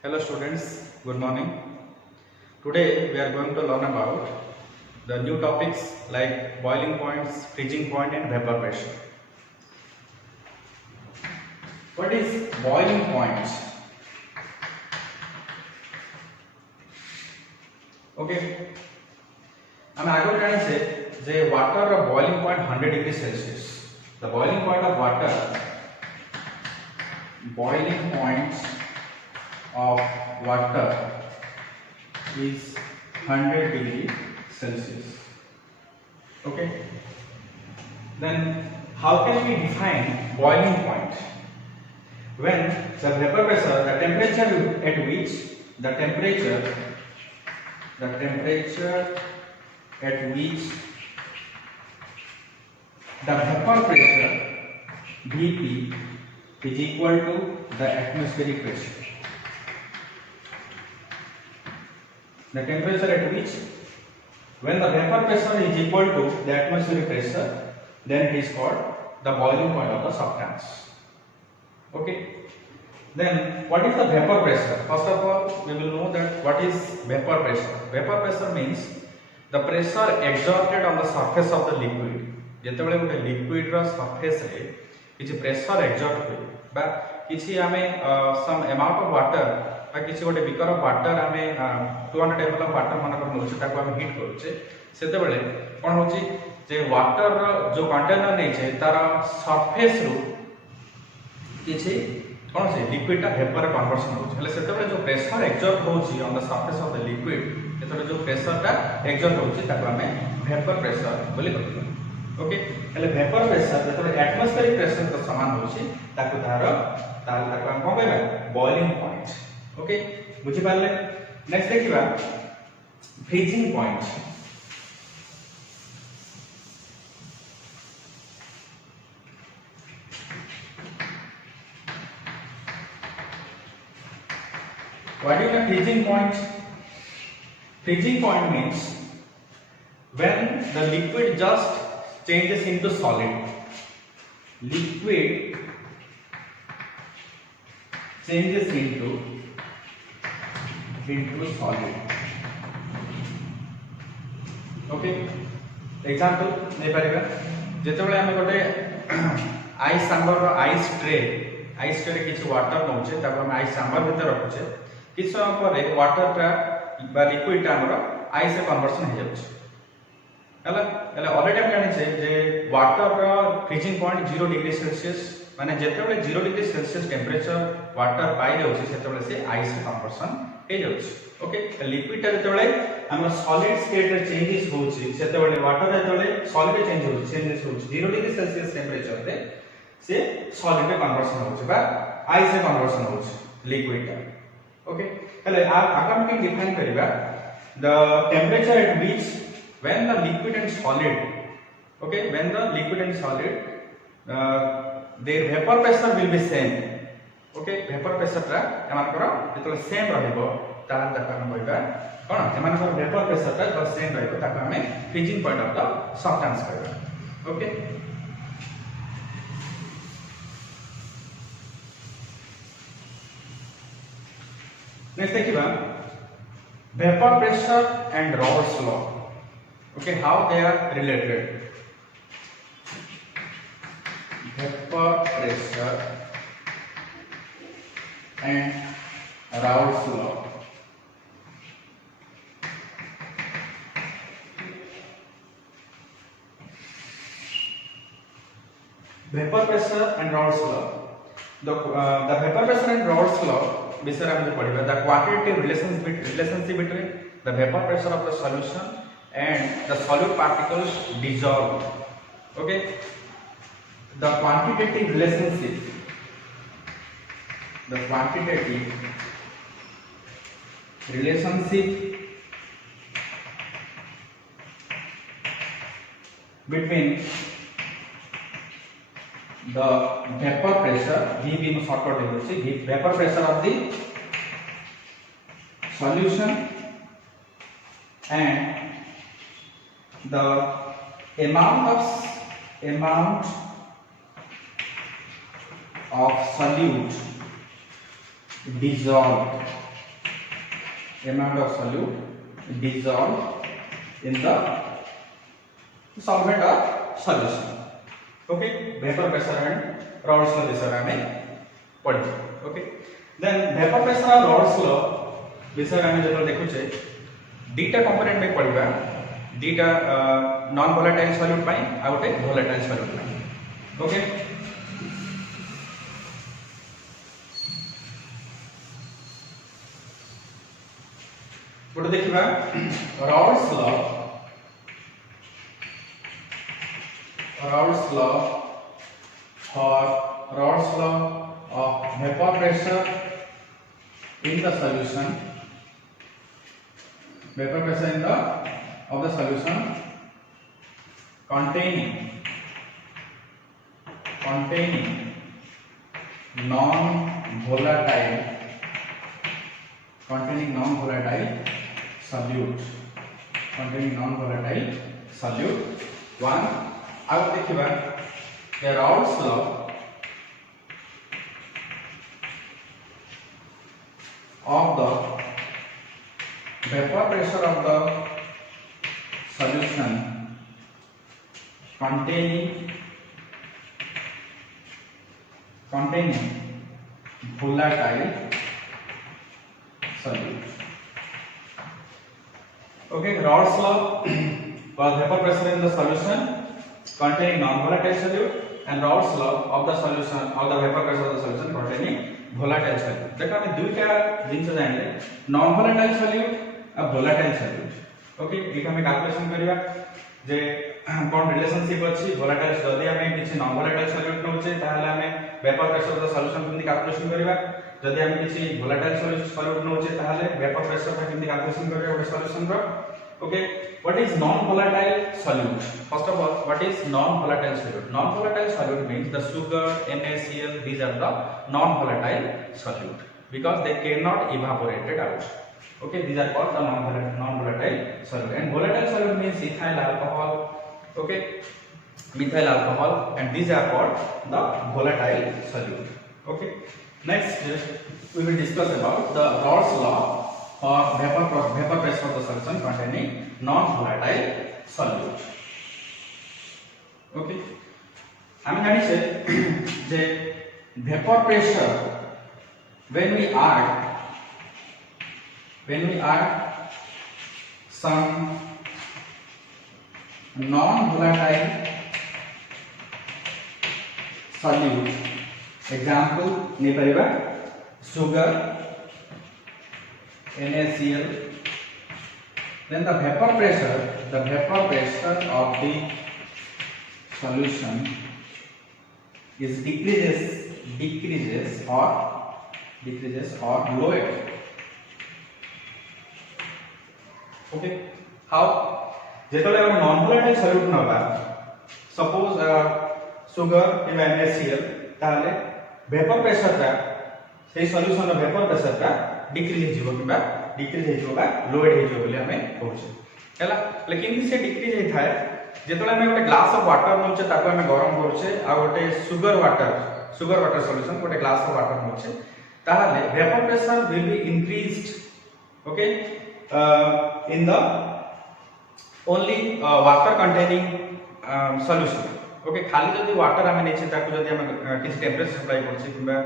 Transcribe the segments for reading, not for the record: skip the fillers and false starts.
Hello students, good morning. Today we are going to learn about the new topics like boiling points, freezing point and vapor pressure. What is boiling point? Okay, ଆମେ ଆଗରୁ ଜାଣିଛେ ଯେ water ର boiling point 100 degree Celsius. The boiling point of water, boiling point of water is 100 degree Celsius. Okay, then how can we define boiling point? When the vapor pressure, the temperature at which the temperature at which the vapor pressure Vp is equal to the atmospheric pressure. The temperature at which, when the vapor pressure is equal to the atmospheric pressure, then it is called the boiling point of the substance. Okay. Then what is the vapor pressure? First of all, we will know that what is vapor pressure. Vapor pressure means the pressure exerted on the surface of the liquid. जेतेबेले गोटे liquid रो surface रे किछि pressure exert होय बा किछि आमे some amount of water बा किछि गोटे बीकर ऑफ वाटर आमे 200 ml ऑफ वाटर मन कर नोछ ताको आमे हीट करछे सेतेबेले कोन होछि जे वाटर रो जो कंटेनर नै छै तार सरफेस रो किछि कोन छै लिक्विड ता वेपर रे कन्वर्सन होछि हले सेतेबेले जो प्रेशर एक्सर्ट होछि on the surface of the liquid सेतेबेले जो प्रेशर ता एक्सर्ट होछि ताको आमे वेपर प्रेशर बोली कहू. ओके, हले वेपर प्रेशर जेतबे एटमॉस्फेरिक प्रेशर तो समान होछि ताको ताको हम कोन कहबा बॉइलिंग पॉइंट. ओके, बुझि पारले. नेक्स्ट देखिबा freezing point. What is the freezing point? Freezing point means when the liquid just changes into solid. Liquid changes into solid. Okay, example नै परिबा जेतेबेले हम गोटे आइस सांबर आइस ट्रे रे किछ वाटर नउछे ताको हम ice sambar भीतर रखुछे किछ समय परे वाटर टा बा लिक्विड टा हमर आइस से कन्वर्सन हो जाउछ हला हला ऑलरेडी हम जानि छै जे वाटर रो फ्रीजिंग पॉइंट 0 डिग्री सेल्सियस माने जेतेबेले 0 डिग्री सेल्सियस टेंपरेचर वाटर पाई जाउछ सेतेबेले से आइस से कन्वर्सन हो जाउछ. ओके, लिक्विड टा जेतेबेले हमर सॉलिड स्टेट रे चेंजेस होछि सेतेबेले वाटर जेतेबेले सॉलिड चेंजेस होछि 0 डिग्री सेल्सियस टेंपरेचर रे से सॉलिड रे कन्वर्सन होछि बा आइस से कन्वर्सन होछि लिक्विड टा. ओके, हले आगम के डिफाइन करिबा the temperature at which when the liquid and solid, okay, when the liquid and solid their vapor pressure will be same. Okay, vapor pressure टा एमानकर जेतले सेम रहइबो तार ताका हम कहबा कोन एमानकर vapor pressure टा जो सेम रहइबो ताका हमें freezing point of the substance कहबा. ओके, नेक्स्ट देखिबा vapor pressure and Raoult's law. Okay, how they are related? Vapor pressure and Raoult's law. Vapor pressure and Raoult's law. The vapor pressure and Raoult's law विषय हम पढ़िबा the quantitative relationship between the vapor pressure of the solution and the solute particles dissolve. Okay, the quantitative relationship between the vapor pressure Vp में shortcut होछि vapor pressure of the solution and the amount of solute dissolved amount of solute dissolved in the solvent or solution. Okay, vapor pressure and Raoult's law विषय में हमें पढ़ी. Okay, then vapor pressure और Raoult's law विषय में जब देखुचे दीटा component में पढ़िबा, दीटा non volatile solute पाई आ गोटे वोलेटाइल सॉल्यूट पाई. ओके, गोटे देखिबा Raoult's law of vapor pressure in the solution, vapor pressure in the of the solution containing non-volatile solute. One, I will take the Raoult's law of the vapor pressure of the solution containing volatile solute. Okay, Raoult's law for vapor pressure in the solution containing non-volatile solute and Raoult's law of the solution of the vapor pressure of the solution containing volatile solute. देखो हमें दुईटा जिनसे जानिले non-volatile solute और volatile solute. Okay, एक हमें calculation करिया जे कोन relationship अछि volatile जदि हमें किछि non-volatile solute नउचे ताहले हमें vapor pressure of the solution केमि कैलकुलेशन करिया, जदि हमें किछि volatile solute नउचे ताहले vapor pressure का केमि कैलकुलेशन करिया ओटे सॉल्यूशन रो. Okay, what is non-volatile solute? First of all, what is non-volatile solute? Non-volatile solute means the sugar, NaCl, these are the non-volatile solute because they cannot evaporate it out. Okay, these are called the non-volatile solute. And volatile solute means ethyl alcohol. Okay, methyl alcohol, and these are called the volatile solute. Okay, next we will discuss about the Raoult's law or vapor pressure of the solution containing non-volatile solute. Okay, আমি জানি যে vapor pressure when we add some non-volatile solute, example नहीं परिबा sugar, NaCl, then the vapor pressure of the solution is decreases or lowered. Okay, how? जेतले हम non volatile solute नबा, suppose sugar किबा NaCl, ताले vapour pressure ता सेही solution रो vapour pressure ता decrease हे जिवो किबा Lloyd हे जिवो बोली हमें कहउछे हैला. लेकिन से डिक्रीज हे थाए जेतले हम गोटे ग्लास ऑफ वाटर नउछे ताको हम गरम करछे आ गोटे सुगर वाटर सॉल्यूशन गोटे ग्लास ऑफ वाटर नउछे ताले vapour pressure will be increased. Okay, in the only water containing solution. Okay, खाली जदि वाटर हमें नेछे ताको जदि हम किछि टेम्परेचर सप्लाई करछे किबा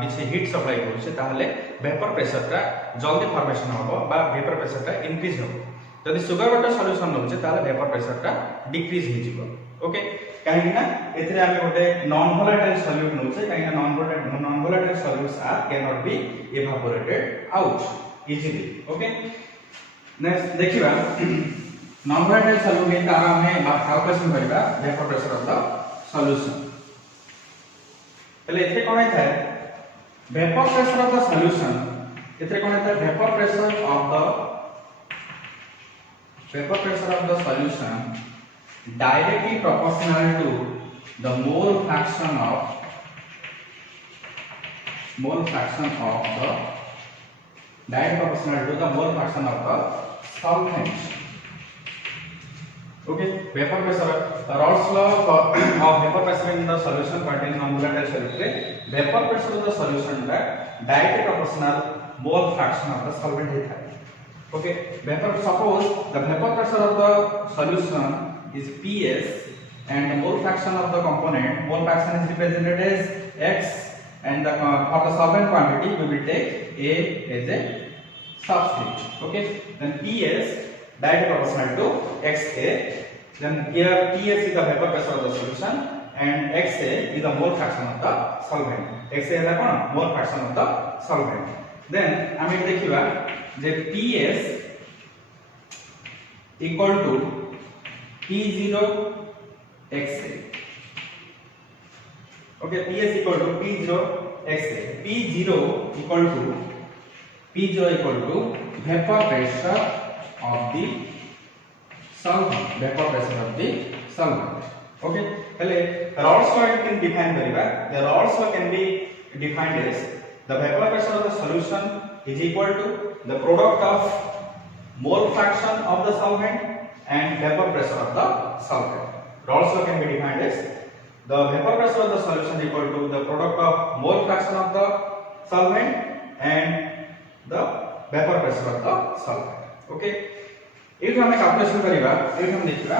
किछि हीट सप्लाई करछे ताहले वेपर प्रेशर ता जल्दी फॉर्मेशन होबो बा वेपर प्रेशर ता इंक्रीज होबो. जदि सुगर वाटर सॉल्यूशन नउछे ताहले वेपर प्रेशर ता डिक्रीज हे जिवो. ओके, काहे ना एथिरे हमें गोटे नॉन वोलेटाइल सॉल्यूट नउछे, काहे ना non volatile solutes are can not be evaporated out easily. Okay, next देखिबा नॉन वोलेटाइल सॉल्यूट के तारा हमें कैलकुलेशन करबा vapour pressure of the solution. पहले एथे कोन है vapour pressure of the solution, एथे कोन है vapour pressure of the solution directly proportional to the mole fraction of the solvent. Okay, vapor pressure, Raoult's law of vapor pressure in the solution containing non-volatile solute vapor pressure of the solution टा directly proportional mole fraction of the solvent है था. Okay, vapor, suppose the vapor pressure of the solution is Ps and the mole fraction of the component, mole fraction is represented as x, and the for the solvent quantity we will take A as a subscript. Okay, then Ps directly proportional to Xa. Then here Ps is the vapor pressure of the solution and Xa is the mole fraction of the solvent. Xa is the mole fraction of the solvent. Then I am देखिबा जे Ps equal to P0 Xa. Okay, Ps equal to P0 Xa. P0 equal to vapor pressure of the solvent. Vapor pressure of the solvent. Okay, hele Raoult's law can define kariba. The Raoult's law can be defined as the vapor pressure of the solution is equal to the product of mole fraction of the solvent and vapor pressure of the solvent. Raoult's law can be defined as the vapor pressure of the solution equal to the product of mole fraction of the solvent and the vapor pressure of the solvent. Okay, if हम calculation करिबा, if हम देखिबा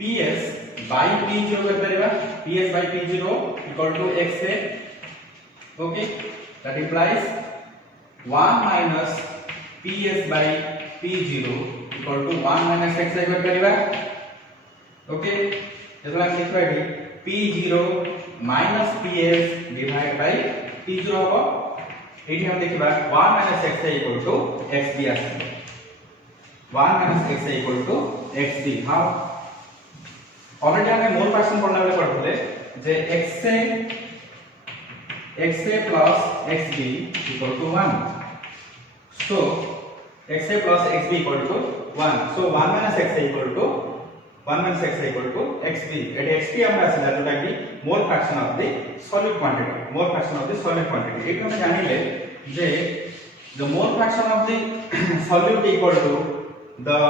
Ps by P0 करिबा, Ps by P0 equal to Xa. Okay, that implies 1 minus Ps by P0 equal to 1 minus Xa करिबा. Okay, जब हम लिखबा P0 minus Ps divided by P0 होबो. एठी हम देखिबा 1 minus Xa equal to Xb आसे. 1 minus Xa equal to Xb. How? Already हमें मोल फ्रैक्शन पढ़ना बेले पढ़थले जे Xa plus Xb equal to 1. So Xa plus Xb equal to 1. So 1 minus Xa equal to Xb. At Xb हम आसला जोटा कि mole fraction of the solid quantity. Mole fraction of the solid quantity. एक हम जानिले जे the mole fraction of the solute equal to the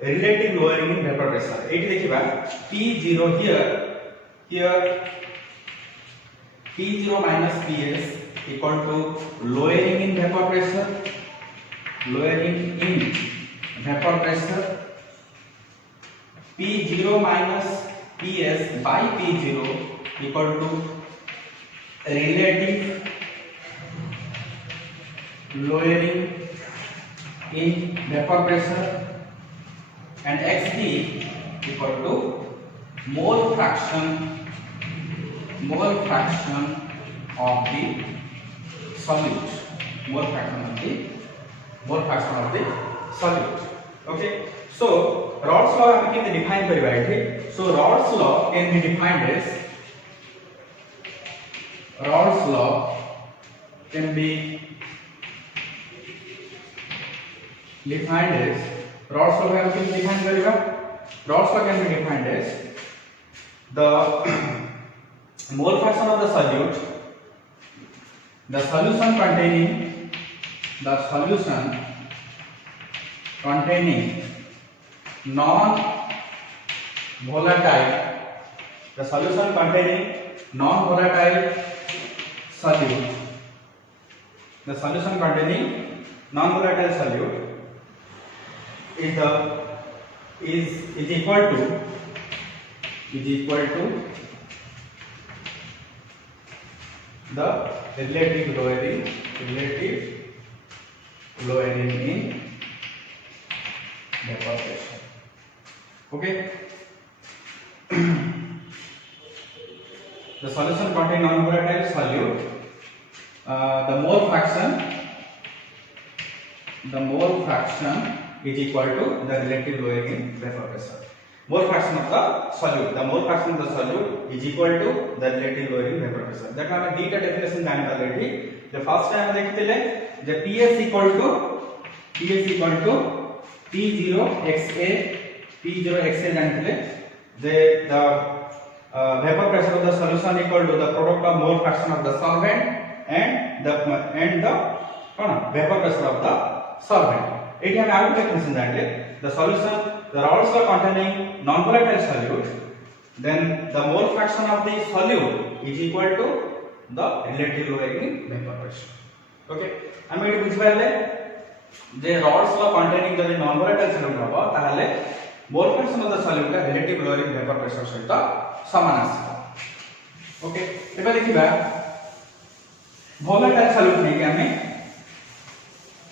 relative lowering in vapor pressure. एठी देखिबा P0 here P0 minus Ps equal to lowering in vapor pressure. P0 minus Ps by P0 equal to relative lowering in vapor pressure, and Xb equal to mole fraction of the solute. Mole fraction of the solute. Okay, so Raoult's law we can define very well. So Raoult's law can be defined as Raoult's law can be defined as Raoult's law can be defined very well. Raoult's law can be defined as the mole fraction of the solute, the solution containing non-volatile solute, the solution containing non-volatile solute is equal to the relative lowering in vapor pressure. Okay, the solution containing non-volatile solute, the mole fraction is equal to the relative lowering in vapor pressure. Mole fraction of the solute, the mole fraction of the solute is equal to the relative lowering in vapor pressure. देखो हमें दीटा definition जाने वाले थी. जो first time देखते ले जो Ps equal to P0 Xa जानते ले the vapor pressure of the solution equal to the product of mole fraction of the solvent and the cone vapour pressure of the solvent एठी हम out definition जानले the solution the Raoult's law containing non volatile solute then the mole fraction of the solute is equal to the relative lowering vapor pressure okay हम एठी बुझि पाले जे Raoult's law containing जदि non volatile solute हबो ताहाले mole fraction of the solute का relative lowering vapor pressure सहित समान आसी ओके एबा देखिबा volatile solute नै कि हमें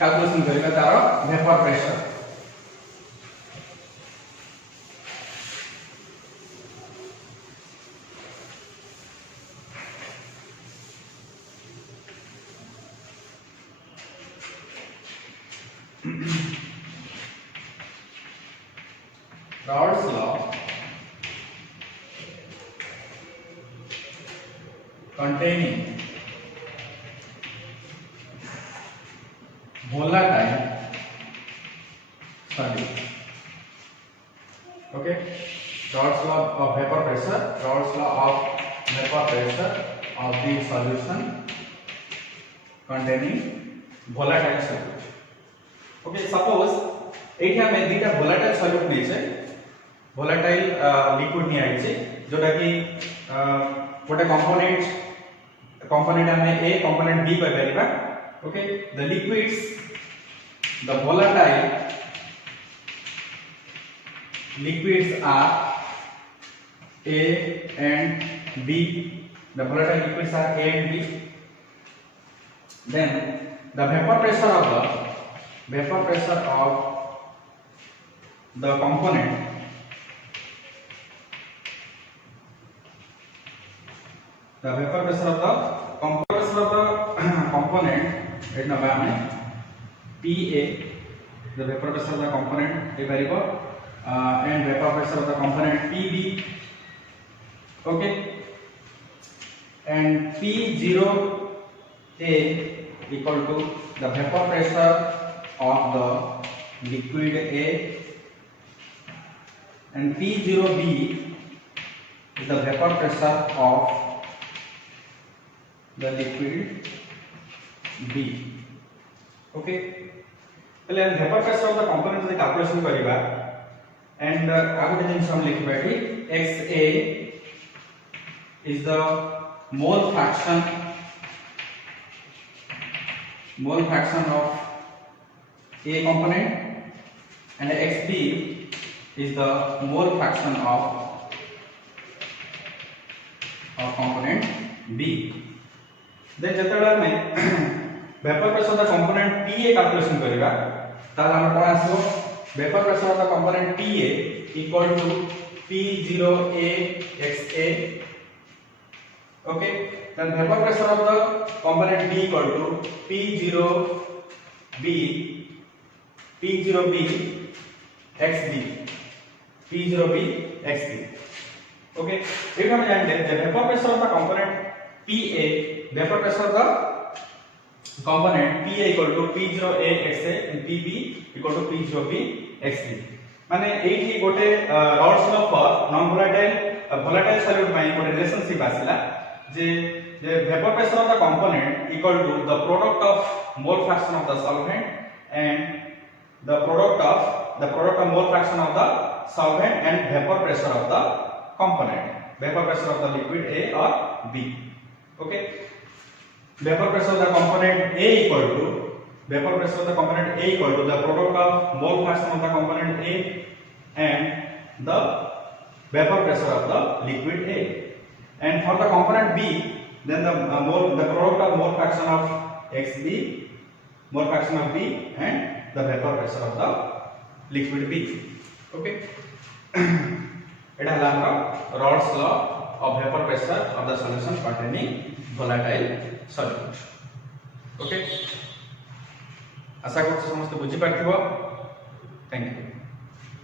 कैलकुलेशन करिबा तार vapour pressure Raoult's law containing volatile solute okay Raoult's law of vapor pressure Raoult's law of vapor pressure of the solution containing volatile solute okay suppose एठी हमें दुटा volatile solute नै छै volatile liquid नै आइ छै जोटा कि गोटे component हमें A component B कह परिबा okay the liquids the volatile liquids are A and B the volatile liquids are A and B then the vapor pressure of the component the vapor pressure of the component it na ba PA the vapor pressure of the component a variable and vapor pressure of the component PB okay and P0 A equal to the vapor pressure of the liquid A and P0B is the vapor pressure of the liquid B okay पहले हम vapor pressure of the component से calculation करिबा and आगो दिन हम लिखबा कि XA is the mole fraction of A component and XB is the mole fraction of component B then जतबेला में vapor pressure of the component PA calculation करिबा तार हम कोन आसो vapor pressure of the component PA equal to P0A XA okay then vapor pressure of the component B equal to P0B XB okay if हम जानते हैं vapor pressure of the component PA vapor pressure of the component PA equal to P0A XA and PB equal to P0B XB माने एठी गोटे Raoult's law for non volatile solute में गोटे relationship आसिला जे vapor pressure of the component equal to the product of mole fraction of the solvent and the product of mole fraction of the solvent and vapor pressure of the component vapor pressure of the liquid A or B okay vapor pressure of the component A equal to the product of mole fraction of the component A and the vapor pressure of the liquid A and for the component B then the product of mole fraction of XB mole fraction of B and the vapor pressure of the liquid B okay एटा हला हमर Raoult's law of vapor pressure of the solution containing volatile solute okay आशा करछु समस्त बुझि पारथिबो thank you.